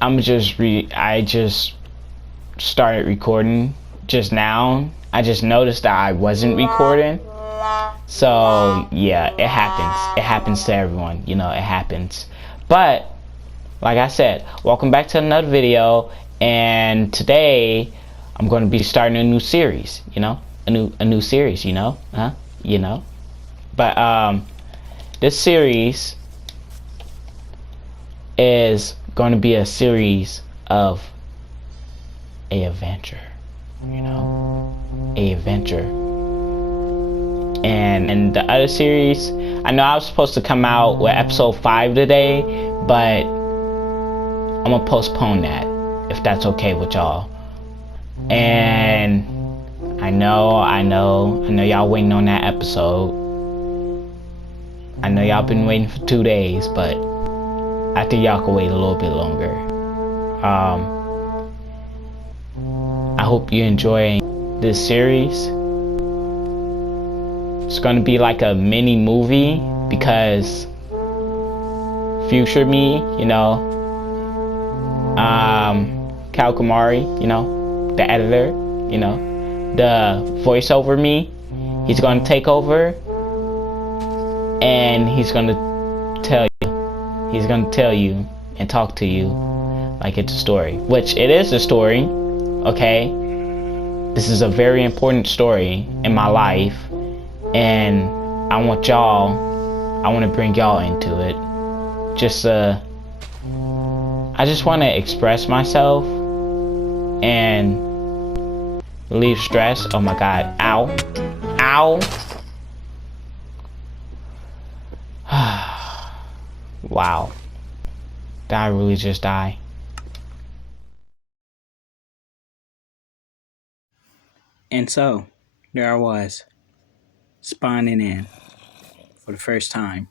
I just started recording just now. I just noticed that I wasn't recording. So yeah, it happens to everyone, you know, it happens. But like I said, welcome back to another video, and today I'm going to be starting a new series, you know, a new series, you know, but this series is going to be a series of a adventure, you know, a adventure. And the other series, I know I was supposed to come out with episode 5 today, but I'm gonna postpone that if that's okay with y'all. And I know y'all waiting on that episode. I know y'all been waiting for 2 days, but I think y'all can wait a little bit longer. I hope you're enjoying this series. It's gonna be like a mini movie because future me, you know, Cal Kamari, you know, the editor, you know, the voiceover me, he's gonna take over and he's gonna tell you and talk to you like it's a story, which it is a story, okay? This is a very important story in my life, and I want to bring y'all into it. I just want to express myself and relieve stress. Oh my god, ow. Wow, did I really just die? And so, there I was, spawning in for the first time.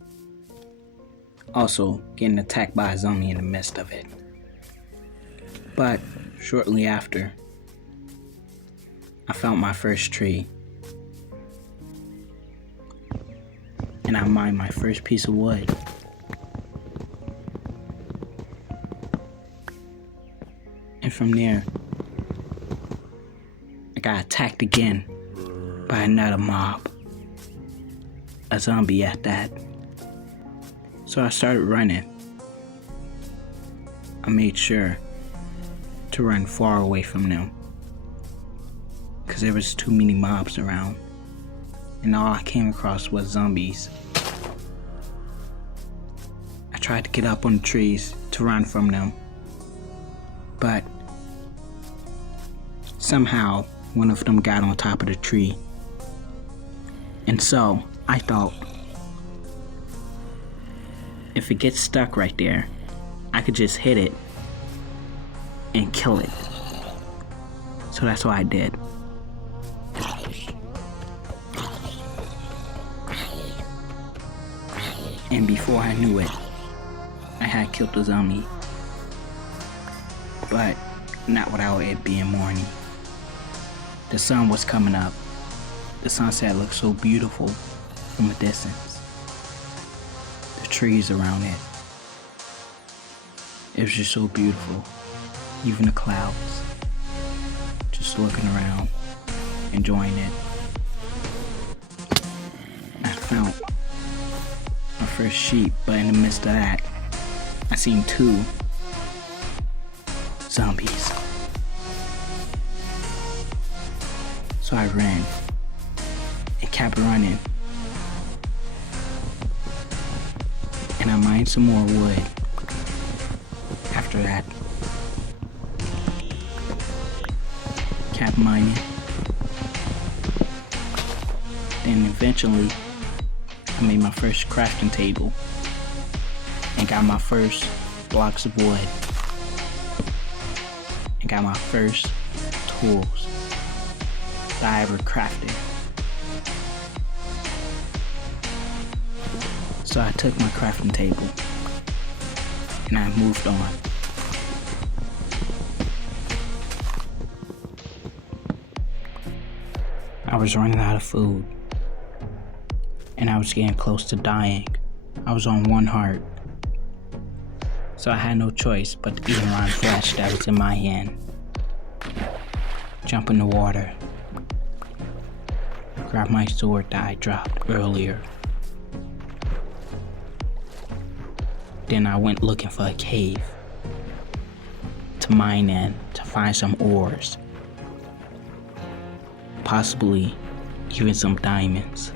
Also, getting attacked by a zombie in the midst of it. But, shortly after, I found my first tree. And I mined my first piece of wood. And from there, I got attacked again by another mob. A zombie at that. So I started running. I made sure to run far away from them, because there was too many mobs around, and all I came across was zombies. I tried to get up on the trees to run from them, but somehow one of them got on top of the tree. And so I thought, if it gets stuck right there, I could just hit it and kill it. So that's what I did. And before I knew it, I had killed the zombie. But not without it being morning. The sun was coming up. The sunset looked so beautiful from a distance. The trees around it. It was just so beautiful. Even the clouds. Just looking around, enjoying it. I found my first sheep, but in the midst of that, I seen 2 zombies. So I ran and kept running. And I mined some more wood after that. Kept mining. Then eventually, I made my first crafting table and got my first blocks of wood and got my first tools that I ever crafted. So I took my crafting table and I moved on. I was running out of food and I was getting close to dying. I was on 1 heart. So I had no choice but to eat around flesh that was in my hand. Jump in the water. Grab my sword that I dropped earlier. Then I went looking for a cave to mine in to find some ores. Possibly even some diamonds.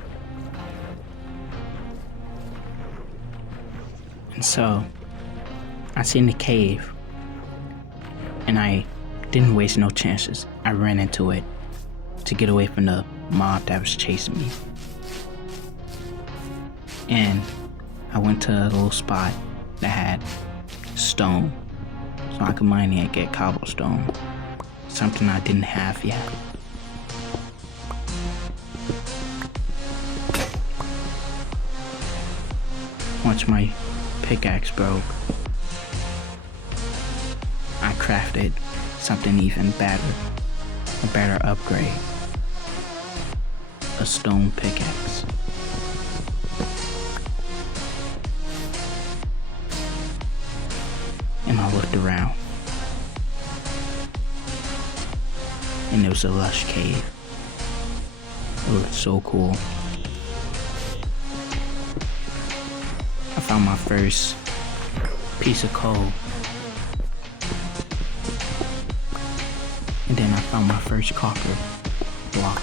And so, I seen the cave, and I didn't waste no chances. I ran into it to get away from the mob that was chasing me. And I went to a little spot that had stone, so I could mine it and get cobblestone, something I didn't have yet. Once my pickaxe broke, I crafted something even better, a better upgrade, a stone pickaxe. And I looked around, and there was a lush cave. It looked so cool. I found my first piece of coal. And then I found my first copper block.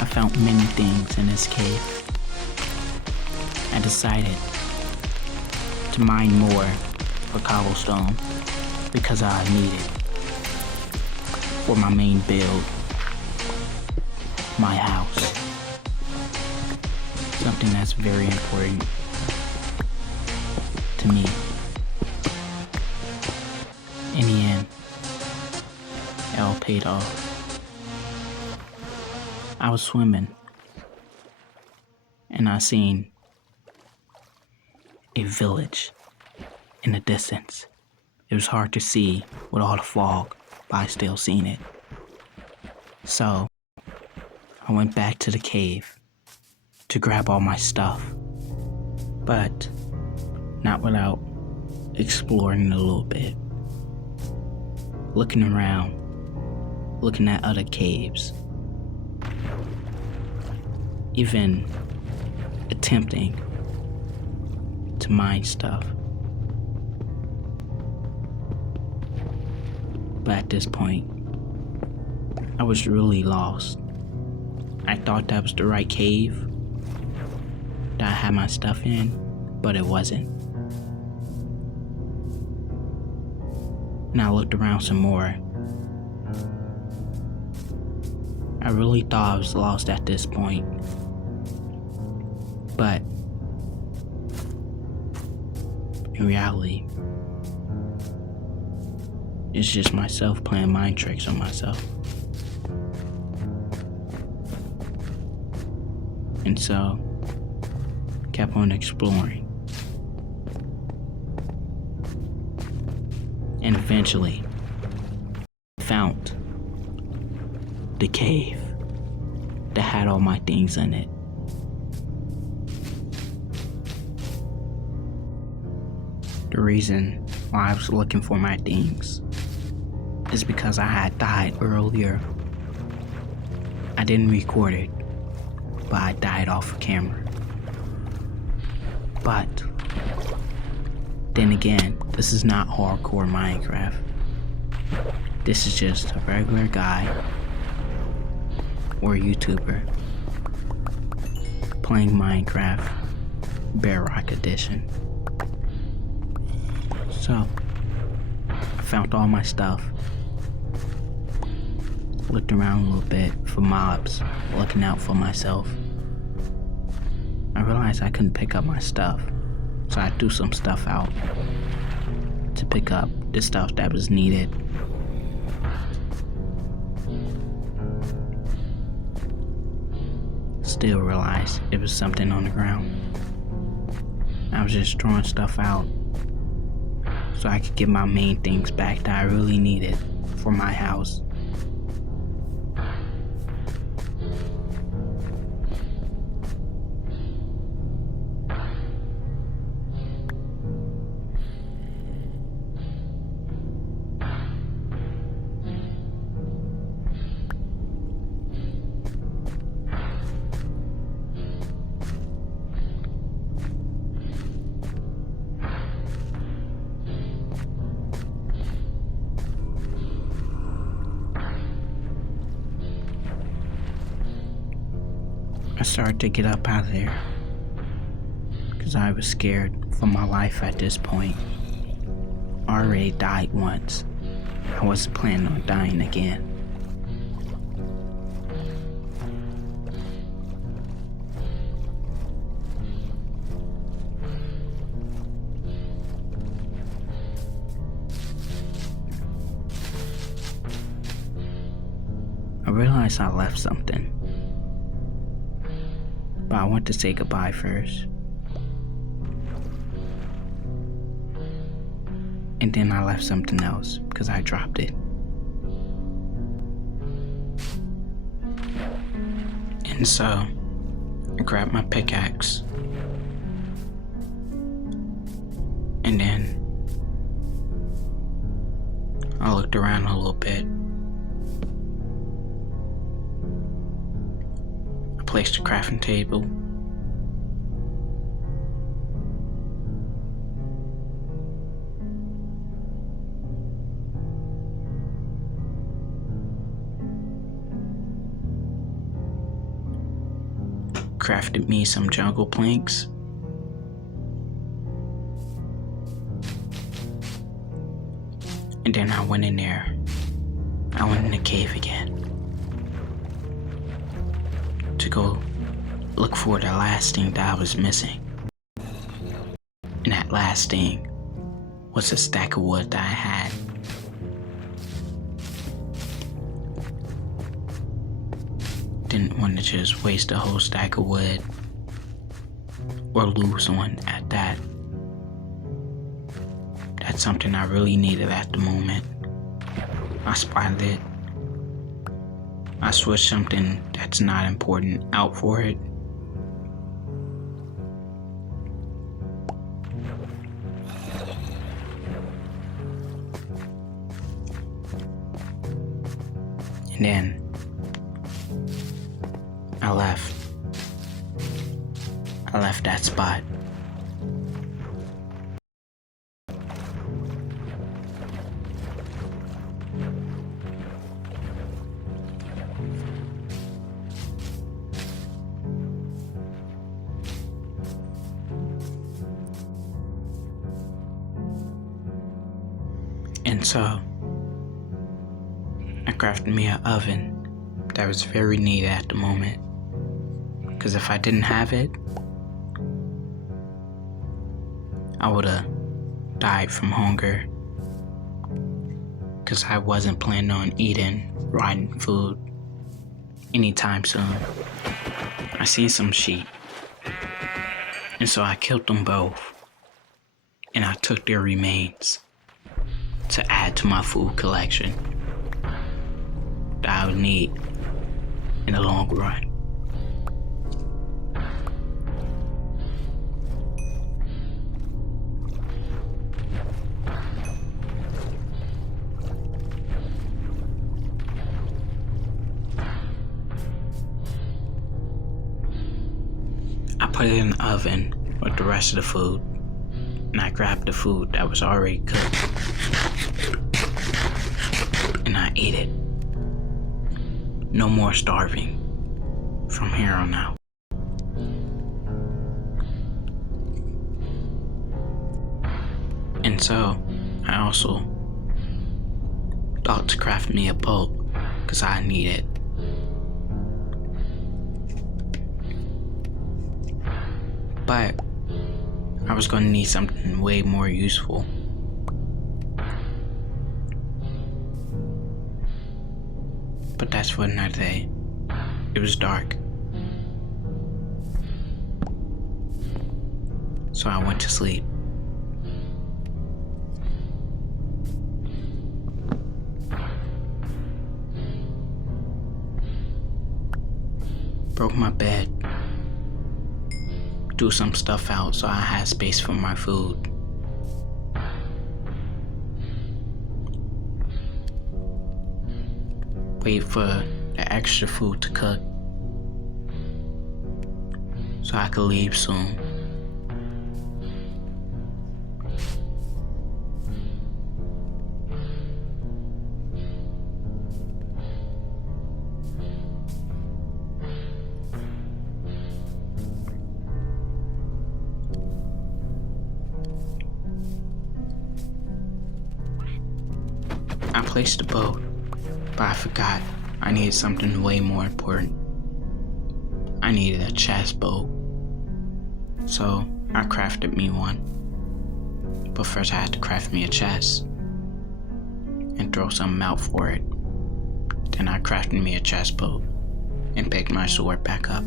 I found many things in this cave. I decided to mine more for cobblestone because I need it for my main build, my house. Something that's very important to me. In the end, it all paid off. I was swimming, and I seen a village in the distance. It was hard to see with all the fog, but I still seen it. So, I went back to the cave to grab all my stuff, but not without exploring a little bit. Looking around, looking at other caves, even attempting to mine stuff. But at this point, I was really lost. I thought that was the right cave that I had my stuff in, but it wasn't. And I looked around some more. I really thought I was lost at this point. But in reality, it's just myself playing mind tricks on myself. And so, kept on exploring. And eventually found the cave that had all my things in it. The reason why I was looking for my things is because I had died earlier. I didn't record it, but I died off camera. But then again, this is not hardcore Minecraft. This is just a regular guy or a YouTuber playing Minecraft Bedrock Edition. So, I found all my stuff. Looked around a little bit for mobs, looking out for myself. I realized I couldn't pick up my stuff, so I threw some stuff out to pick up the stuff that was needed. Still realized it was something on the ground. I was just throwing stuff out so I could get my main things back that I really needed for my house. I started to get up out of there because I was scared for my life at this point. I already died once. I wasn't planning on dying again. I realized I left something, but I want to say goodbye first. And then I left something else because I dropped it. And so I grabbed my pickaxe. And then I looked around a little bit. I placed a crafting table. Crafted me some jungle planks. And then I went in there. I went in the cave again to go look for the last thing that I was missing. And that last thing was a stack of wood that I had. Didn't want to just waste a whole stack of wood or lose one at that. That's something I really needed at the moment. I spotted it. I switched something that's not important out for it. And then I left that spot. And so I crafted me an oven that was very needed at the moment. Because if I didn't have it, I would have died from hunger. Because I wasn't planning on eating rotten food anytime soon. I seen some sheep, and so I killed them both. And I took their remains to add to my food collection that I would need in the long run. I put it in the oven with the rest of the food, and I grabbed the food that was already cooked, and I ate it. No more starving from here on out. And so I also thought to craft me a boat because I need it. But I was going to need something way more useful. But that's for another day. It was dark. So I went to sleep. Broke my bed. Threw some stuff out so I had space for my food. Wait for the extra food to cook so I could leave soon. placed the boat, but I forgot I needed something way more important. I needed a chest boat. So I crafted me one. But first I had to craft me a chest and throw something out for it. Then I crafted me a chest boat and picked my sword back up.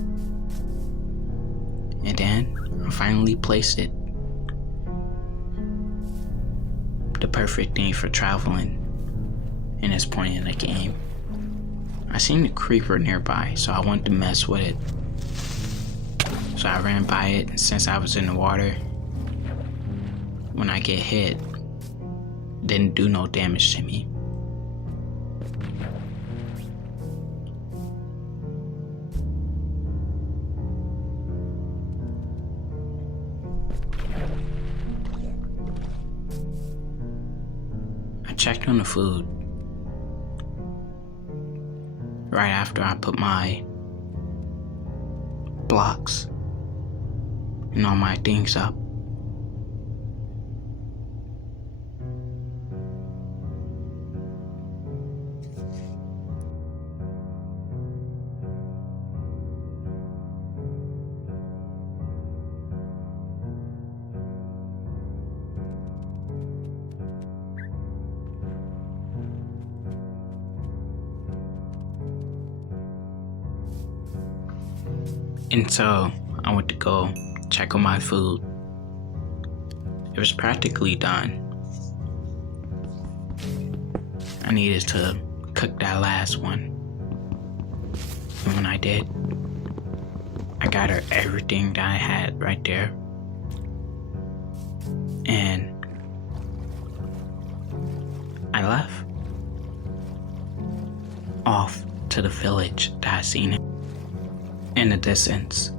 And then I finally placed it. The perfect thing for traveling in this point in the game. I seen a creeper nearby, so I wanted to mess with it. So I ran by it, and since I was in the water, when I get hit, it didn't do no damage to me. I checked on the food right after I put my blocks and all my things up. And so I went to go check on my food. It was practically done. I needed to cook that last one. And when I did, I got her everything that I had right there. And I left off to the village that I seen it in the distance.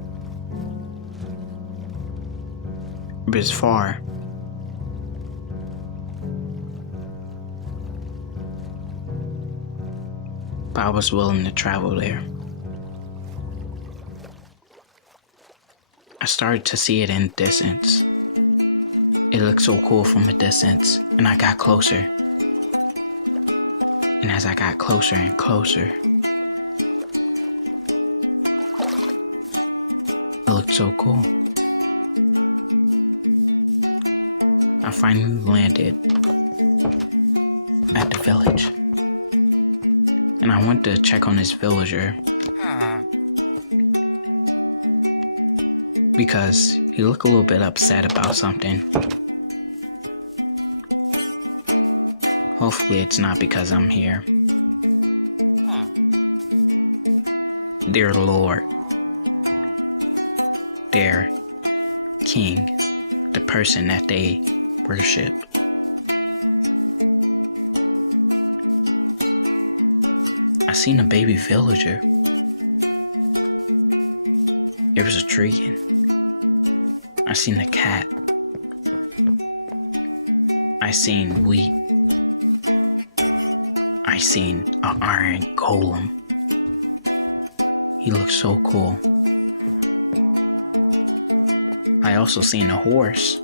It was far. But I was willing to travel there. I started to see it in the distance. It looked so cool from a distance, and I got closer. And as I got closer and closer, it looked so cool. I finally landed at the village. And I went to check on this villager because he looked a little bit upset about something. Hopefully it's not because I'm here. Dear Lord, their king, the person that they worship. I seen a baby villager. It was a tree. I seen a cat. I seen wheat. I seen an iron golem. He looked so cool. I also seen a horse.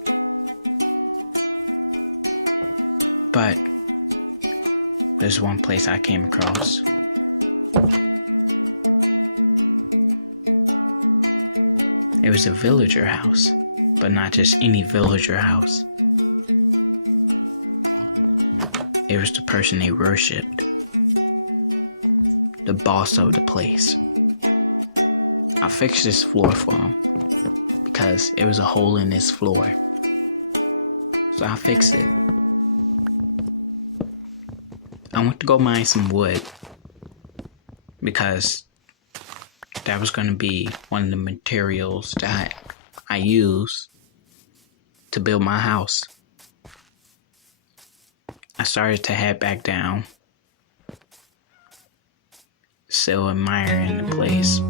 But there's one place I came across. It was a villager house, but not just any villager house. It was the person they worshipped, the boss of the place. I fixed this floor for him because it was a hole in this floor. So I fixed it. I went to go mine some wood because that was going to be one of the materials that I use to build my house. I started to head back down, still admiring the place.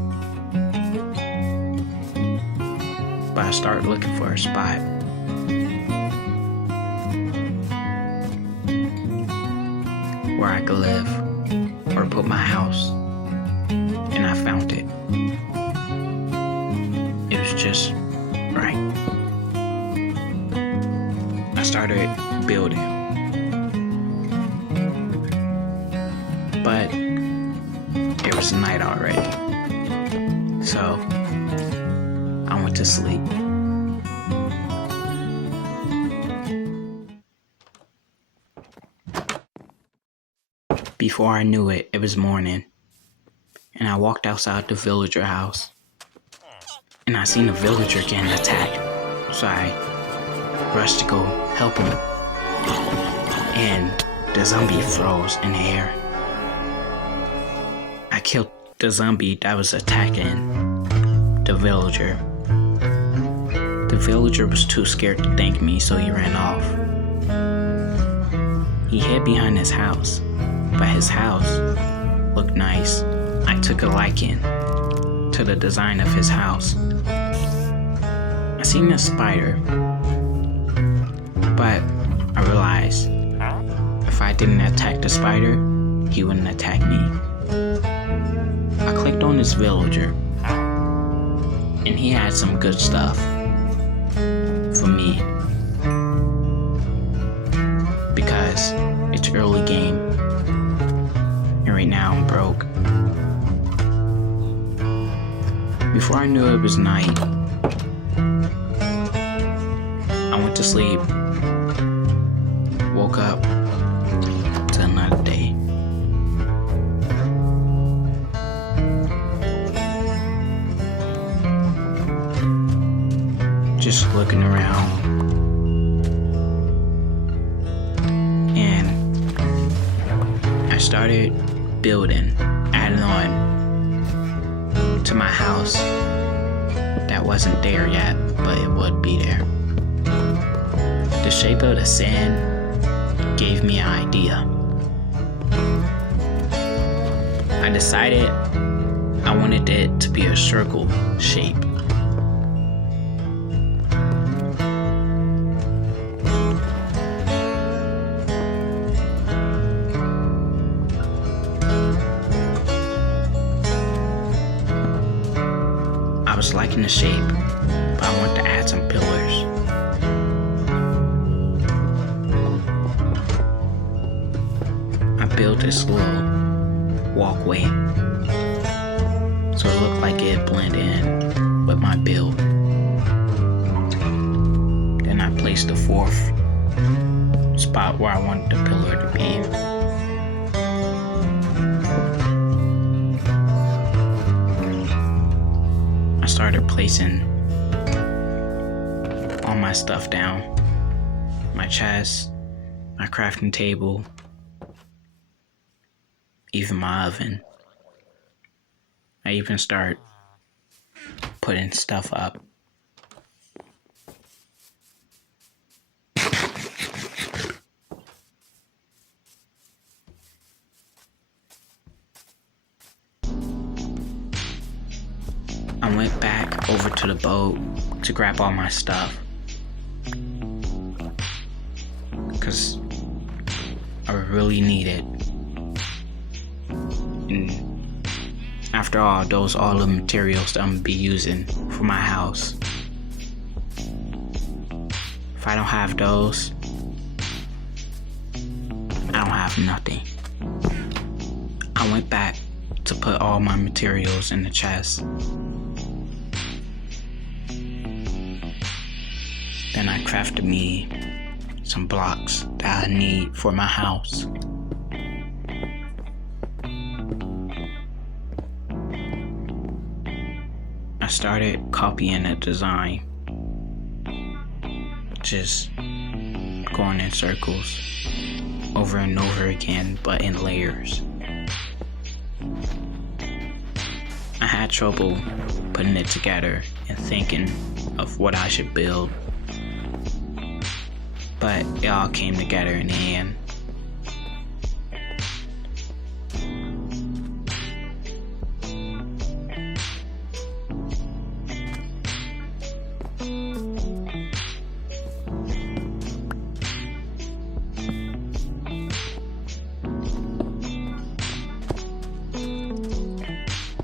But I started looking for a spot. Where I could live or put my house. And I found it. It was just right. I started building. but it was night already. So I went to sleep. Before I knew it, it was morning, and I walked outside the villager house, and I seen a villager getting attacked, so I rushed to go help him, and the zombie froze in the air. I killed the zombie that was attacking the villager. The villager was too scared to thank me, so he ran off. He hid behind his house, but his house looked nice. I took a liking to the design of his house. I seen a spider, but I realized if I didn't attack the spider, he wouldn't attack me. I clicked on this villager, and he had some good stuff for me, because it's early game, and right now I'm broke. Before I knew it was night, I went to sleep, woke up to another day. Just looking around, and I started building, adding on to my house that wasn't there yet, but it would be there. The shape of the sand gave me an idea. I decided I wanted it to be a circle shape. I was liking the shape, but I wanted to add some pillars. I built this little walkway so it looked like it blended in with my build. Then I placed the fourth spot where I wanted the pillar to be. I started placing all my stuff down. My chest, my crafting table, even my oven. I even start putting stuff up. I went back over to the boat to grab all my stuff, because I really need it. And after all, those are all the materials that I'm gonna be using for my house. If I don't have those, I don't have nothing. I went back to put all my materials in the chest. Then I crafted me some blocks that I need for my house. I started copying the design, just going in circles over and over again, but in layers. I had trouble putting it together and thinking of what I should build, but it all came together in the end.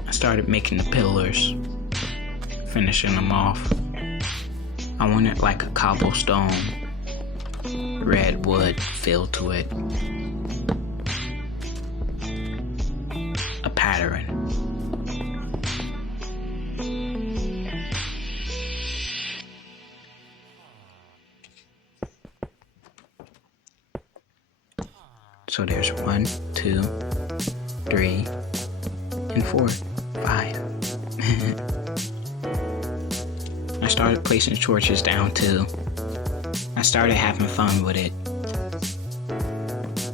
I started making the pillars, finishing them off. I wanted like a cobblestone red wood feel to it. shattering. So there's 1, 2, 3, and 4, 5. I started placing torches down too. I started having fun with it,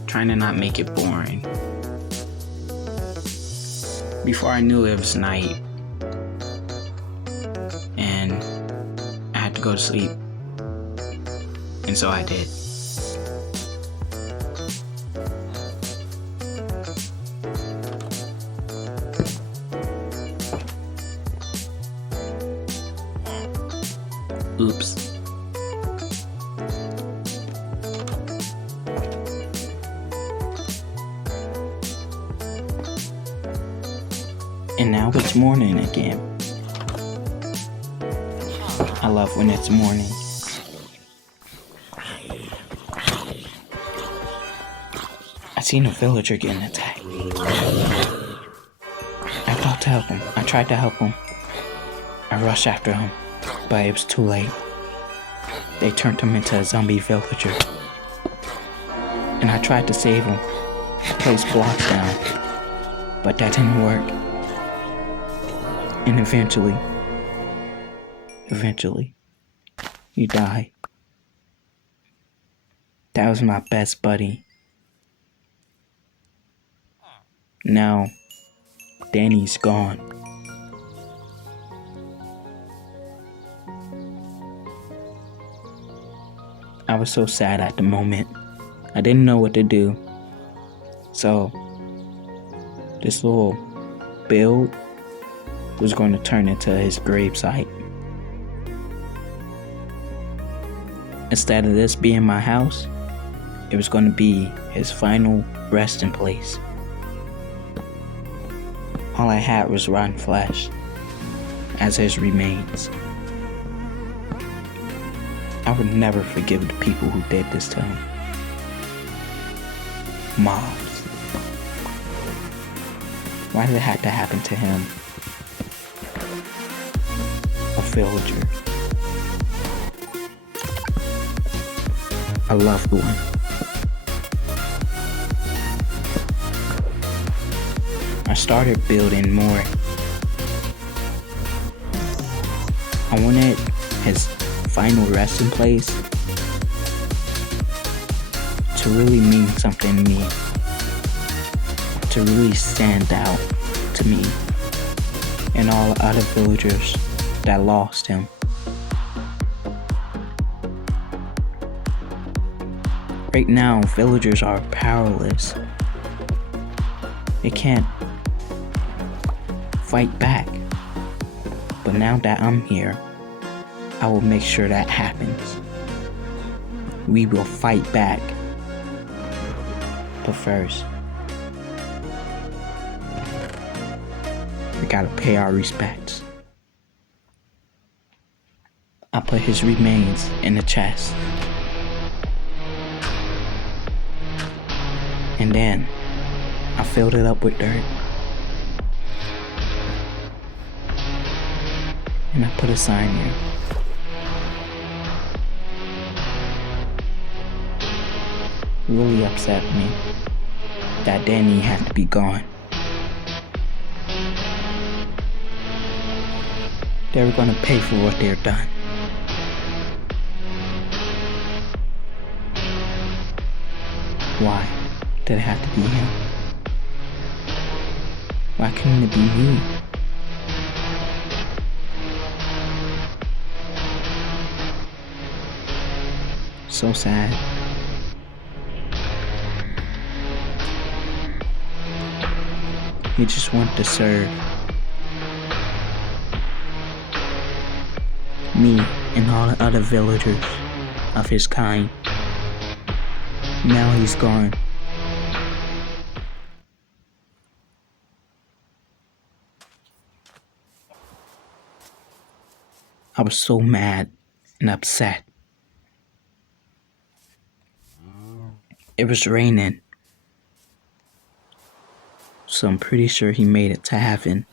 trying to not make it boring. Before I knew it was night, and I had to go to sleep, and so I did. Oops. And now it's morning again. I love when it's morning. I seen a villager getting attacked. I thought to help him. I tried to help him. I rushed after him, but it was too late. They turned him into a zombie villager. And I tried to save him. I placed blocks down, but that didn't work. And eventually, he died. That was my best buddy. Now, Danny's gone. I was so sad at the moment. I didn't know what to do. So, this little build was going to turn into his gravesite. Instead of this being my house, it was going to be his final resting place. All I had was rotten flesh as his remains. I would never forgive the people who did this to him. Mobs. Why did it have to happen to him? A villager. A loved one. I started building more. I wanted his final resting place to really mean something to me, to really stand out to me and all the other villagers that lost him. Right now, villagers are powerless. They can't fight back. But now that I'm here, I will make sure that happens. We will fight back. But first, we gotta pay our respects. I put his remains in the chest. And then, I filled it up with dirt. And I put a sign here. Really upset me that Danny had to be gone. They were gonna pay for what they're done. Why did it have to be him? Why couldn't it be me? So sad. He just wanted to serve me and all the other villagers of his kind. Now he's gone. I was so mad and upset. It was raining. so I'm pretty sure he made it to heaven.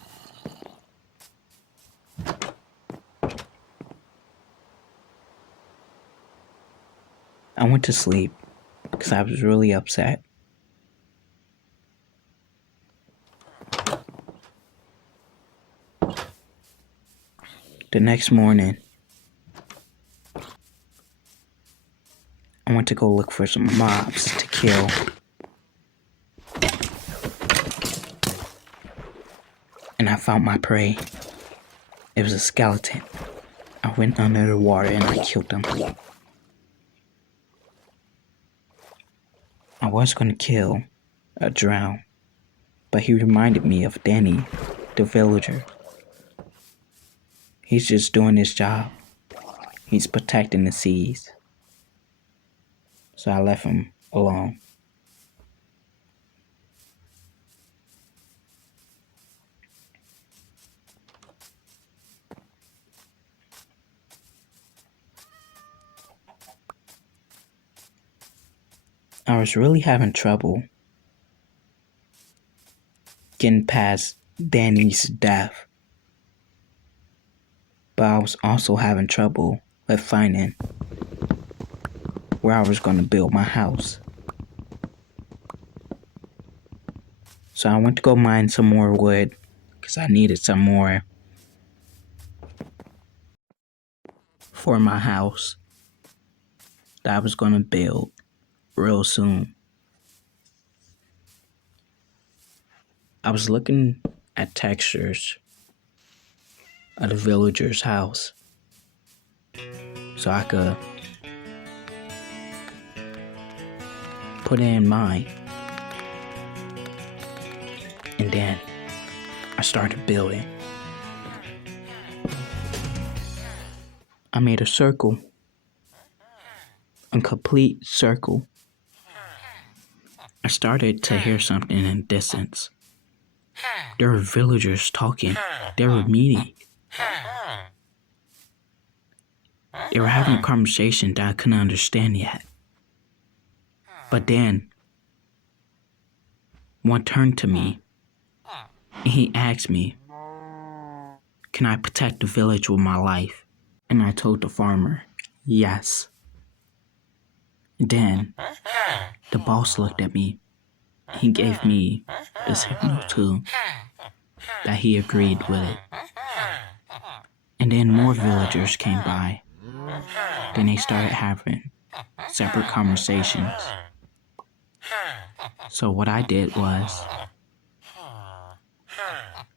I went to sleep because I was really upset. The next morning, I went to go look for some mobs to kill. And I found my prey. It was a skeleton. I went under the water and I killed him. I was going to kill a drown, but he reminded me of Danny, the villager. He's just doing his job. He's protecting the seas. So I left him alone. I was really having trouble getting past Danny's death. But I was also having trouble with finding where I was going to build my house. So I went to go mine some more wood because I needed some more for my house that I was going to build real soon. I was looking at textures of the villager's house so I could put it in mine. And then I started building. I made a circle, a complete circle. I started to hear something in the distance. There were villagers talking. They were meeting. They were having a conversation that I couldn't understand yet. But then, one turned to me, and he asked me, "Can I protect the village with my life?" And I told the farmer, yes. Then, the boss looked at me. He gave me the signal too, that he agreed with it. And then more villagers came by. Then they started having separate conversations. So what I did was,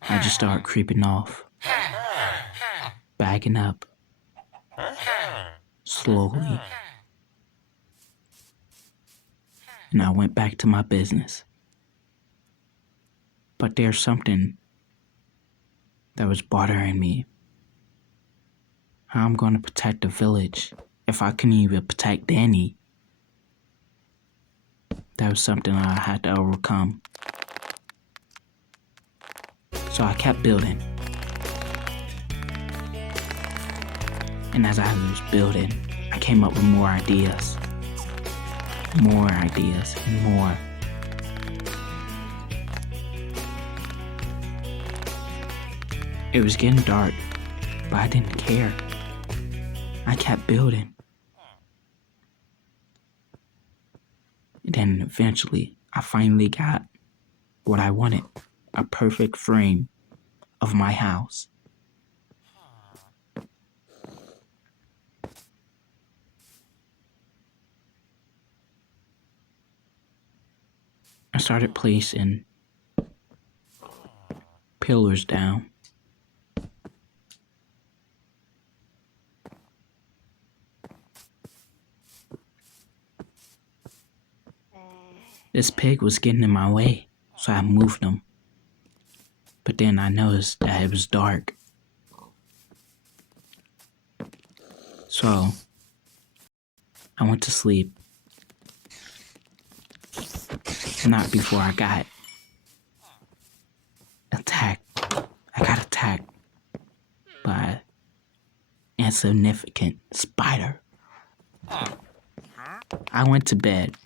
I just started creeping off, backing up, slowly. And I went back to my business. But there's something that was bothering me. How I'm going to protect the village if I couldn't even protect Danny? That was something I had to overcome. So I kept building. And as I was building, I came up with more ideas. More ideas and more. It was getting dark, but I didn't care. I kept building. And then eventually, I finally got what I wanted, a perfect frame of my house. I started placing pillars down. This pig was getting in my way, so I moved him. But then I noticed that it was dark. So I went to sleep. Not before I got attacked. I got attacked by an insignificant spider. I went to bed.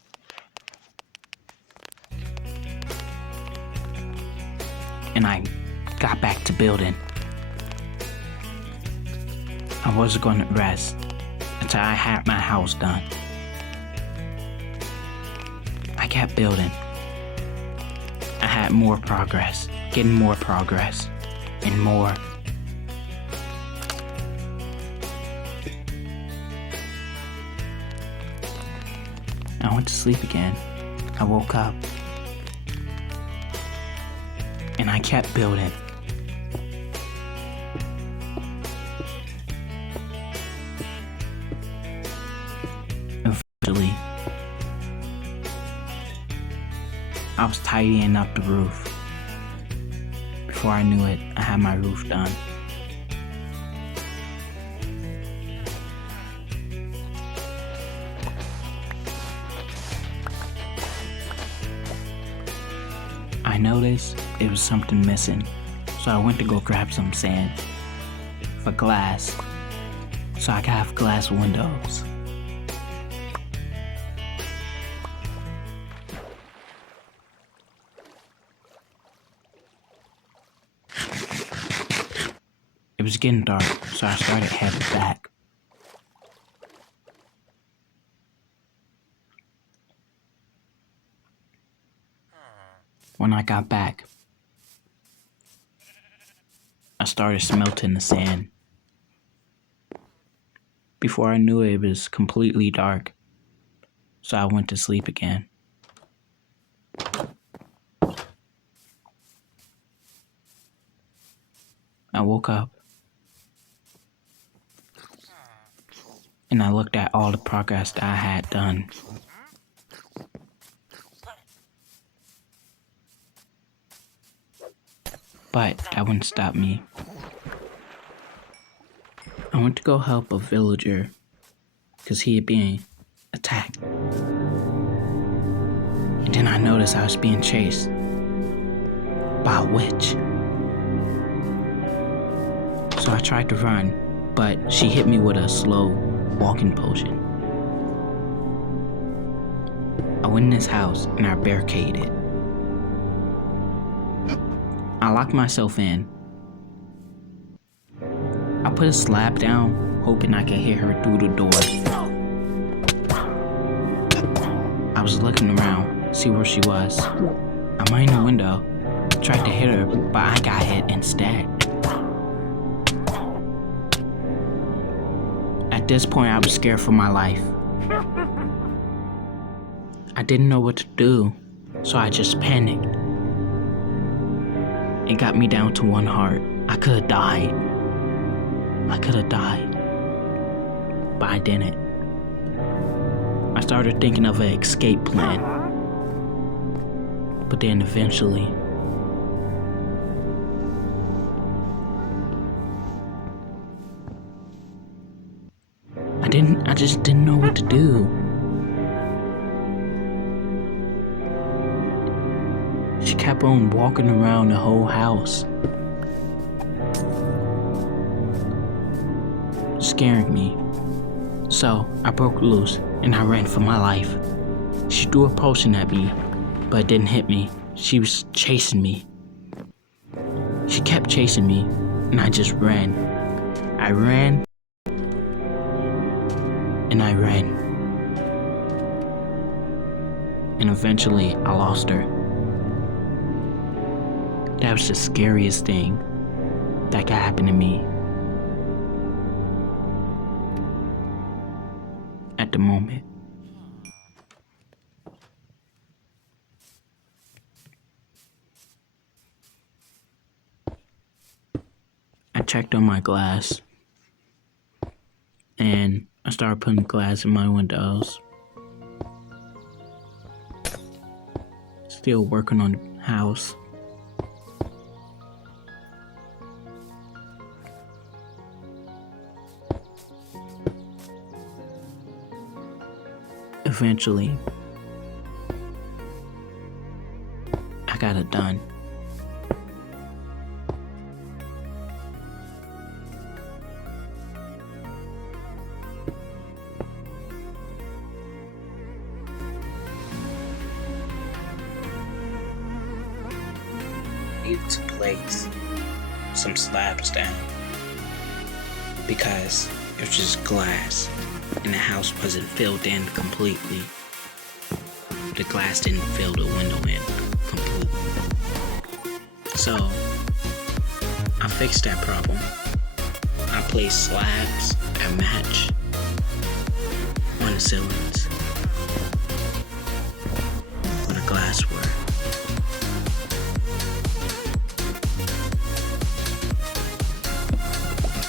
and I got back to building. I wasn't going to rest until I had my house done. I kept building. I had more progress, getting more progress, and more. I went to sleep again. I woke up. And I kept building. Eventually, I was tidying up the roof. Before I knew it, I had my roof done. I noticed there was something missing, so I went to go grab some sand for glass, so I could have glass windows. It was getting dark, so I started heading back. When I got back, I started smelting the sand. Before I knew it, it was completely dark, so I went to sleep again. I woke up, and I looked at all the progress that I had done. But that wouldn't stop me. I went to go help a villager because he had been attacked. And then I noticed I was being chased by a witch. So I tried to run, but she hit me with a slow walking potion. I went in this house and I barricaded. I locked myself in. I put a slab down, hoping I could hit her through the door. I was looking around, see where she was. I mined the window, tried to hit her, but I got hit instead. At this point, I was scared for my life. I didn't know what to do, so I just panicked. It got me down to one heart. I could have died. But I didn't. I started thinking of an escape plan. But then eventually, I just didn't know what to do. She kept on walking around the whole house, scaring me. So I broke loose and I ran for my life. She threw a potion at me, but it didn't hit me. She was chasing me. She kept chasing me and I just ran. I ran and I ran. And eventually I lost her. That was the scariest thing that could happen to me at the moment. I checked on my glass and I started putting glass in my windows. Still working on the house. Eventually, I got it done. It's place some slabs down because it was just glass and the house wasn't filled in completely. The glass didn't fill the window in completely. So I fixed that problem. I placed slabs that match on the ceilings where the glass were.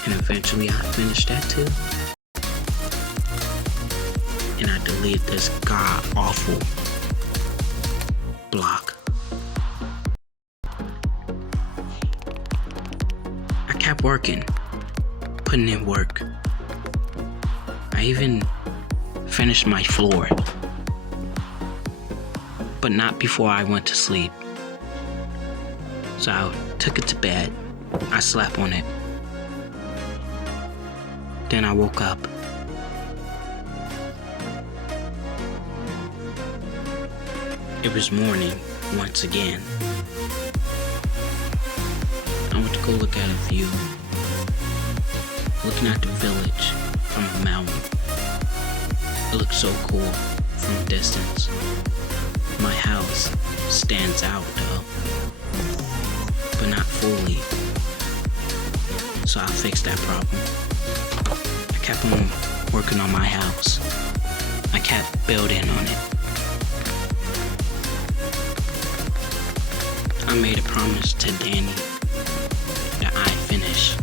And eventually I finished that too. And I deleted this god awful block. I kept working, putting in work. I even finished my floor, but not before I went to sleep. So I took it to bed. I slept on it. Then I woke up. It was morning once again. I went to go look at a view, looking at the village from a mountain. It looked so cool from a distance. My house stands out though, but not fully. So I fixed that problem. I kept on working on my house. I kept building on it. I made a promise to Danny that I'd finish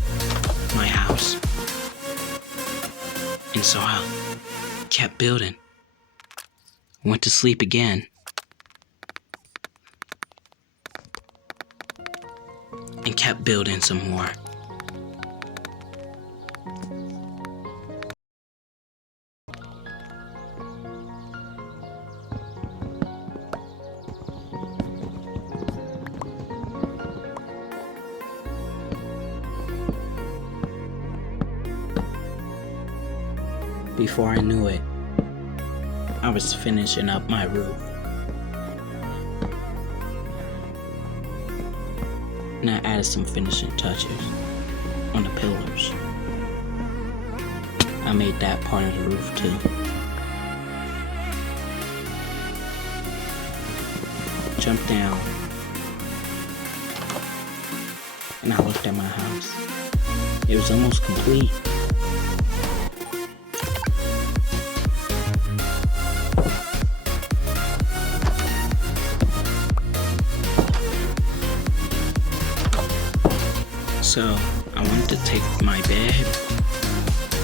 my house. And so I kept building. Went to sleep again. And kept building some more. Before I knew it, I was finishing up my roof. And I added some finishing touches on the pillars. I made that part of the roof too. Jumped down and I looked at my house. It was almost complete. So I wanted to take my bed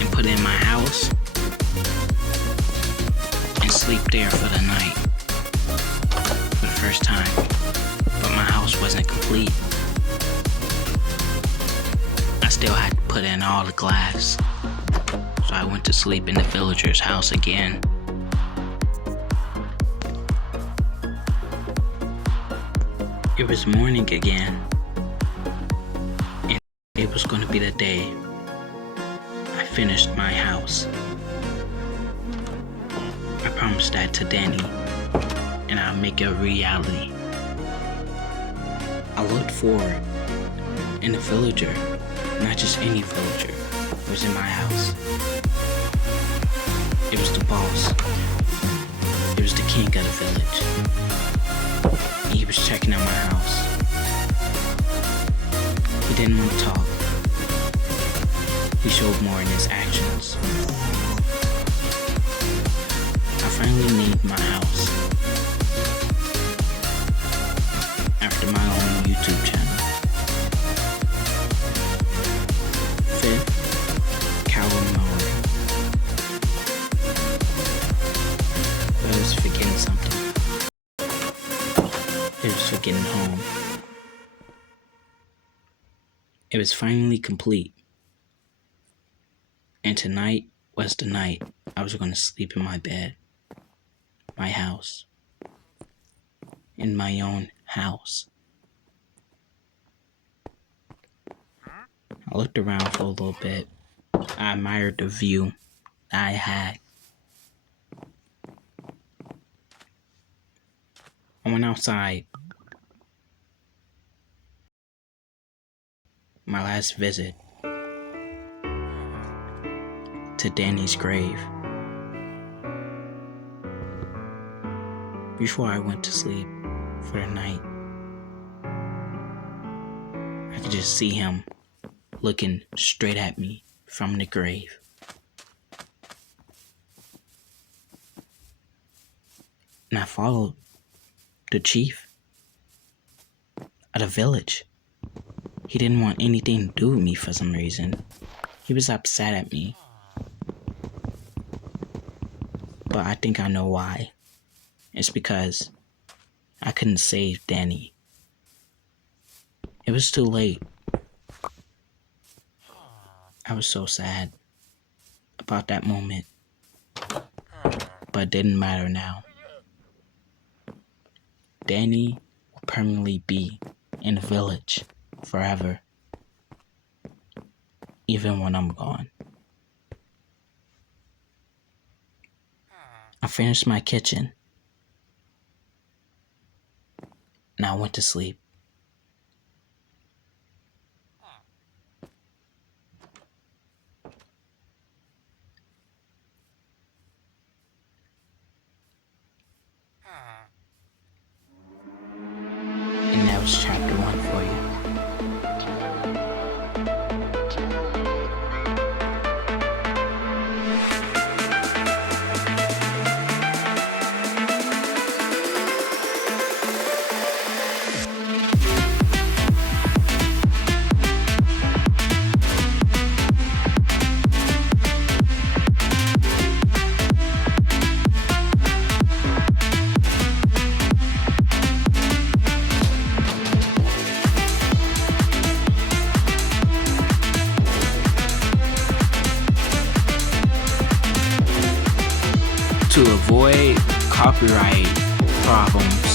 and put it in my house and sleep there for the night for the first time. But my house wasn't complete. I still had to put in all the glass. So I went to sleep in the villager's house again. It was morning again. It was going to be the day I finished my house. I promised that to Danny, and I'll make it a reality. I looked forward, and the villager, not just any villager, was in my house. It was the boss. It was the king of the village. And he was checking out my house. He didn't want to talk. He showed more in his actions. I finally named my house after my own YouTube channel. Fifth Kawamori. But I was forgetting something. I was forgetting home. It was finally complete. And tonight was the night I was going to sleep in my bed, my house, in my own house. I looked around for a little bit. I admired the view I had. I went outside my last visit to Danny's grave. Before I went to sleep for the night, I could just see him looking straight at me from the grave. And I followed the chief of the village. He didn't want anything to do with me for some reason. He was upset at me. But I think I know why. It's because I couldn't save Danny. It was too late. I was so sad about that moment. But it didn't matter now. Danny will permanently be in the village forever. Even when I'm gone. I finished my kitchen. And I went to sleep. And that was chapter 1 for you. To avoid copyright problems,